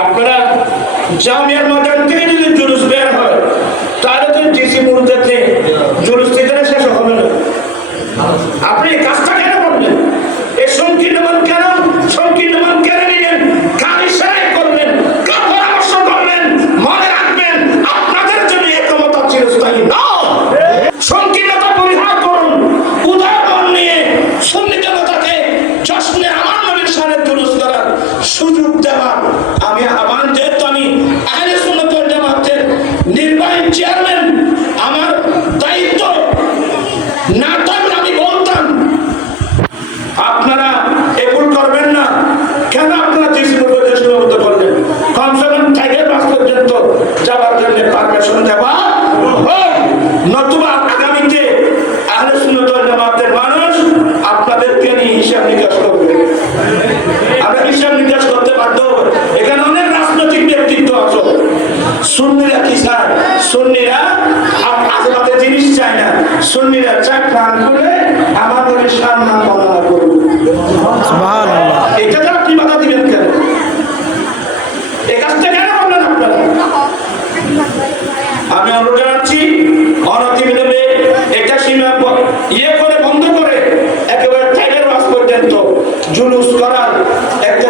আপনারা জামিয়ার ময়দান থেকে যদি জুলুস বের হয় তাহলে তো ডিসি মুরুদাতে জুলুস থেকে শেষ হবে না। আপনি এই কাজটা কেন করলেন? এই সংকীর্ণমান কেন নিলেন? কার ইশারায় করলেন? কার পরামর্শ করলেন? মনে রাখবেন, আপনাদের জন্য এই ক্ষমতা চিরস্থায়ী নয়। সংকীর্ণতা পরিহার করুন, উদার মন নিয়ে সুন্নি জনতাকে জশ্নে আমার নবীর শানে জুলুস করার সুযোগ দেওয়া আমি আহ্বান, যেহেতু আমি আহলে সুন্নাত ওয়াল জামাতের নির্বাহী চেয়ারম্যান, আমার দায়িত্ব না থাকলে আমি বলতাম আপনারা এগুল করবেন না। কেন আপনারা সীমাবদ্ধ করলেন? কমসে কম টাইগার পাস পর্যন্ত যাওয়ার জন্য পারমিশন দেওয়া হোক, নতুবা আগামীতে আহলে সুন্নাত ওয়াল জামাতের মানুষ আপনাদেরকে নিয়ে হিসাব নিকাশ করবে। আমরা হিসাব নিকাশ করতে বাধ্য হব। এখানে অনেক রাজনৈতিক ব্যক্তিত্ব আছে। সুন্নিরা কি চায়? সুন্নিরা আজেবাজে জিনিস চায় না। সুন্নিরা চায় প্রাণ করে আমাদের সম্মান বর্ণনা করুন। এটা তো আপনি বাধা দিবেন কেন? এই কাজটা কেন করলেন আপনারা? আমি অনুরোধ জানাচ্ছি অনতিবিলম্বে এটা সীমা বন্ধ করে একেবারে টাইগার মাস পর্যন্ত জুলুস করার একটা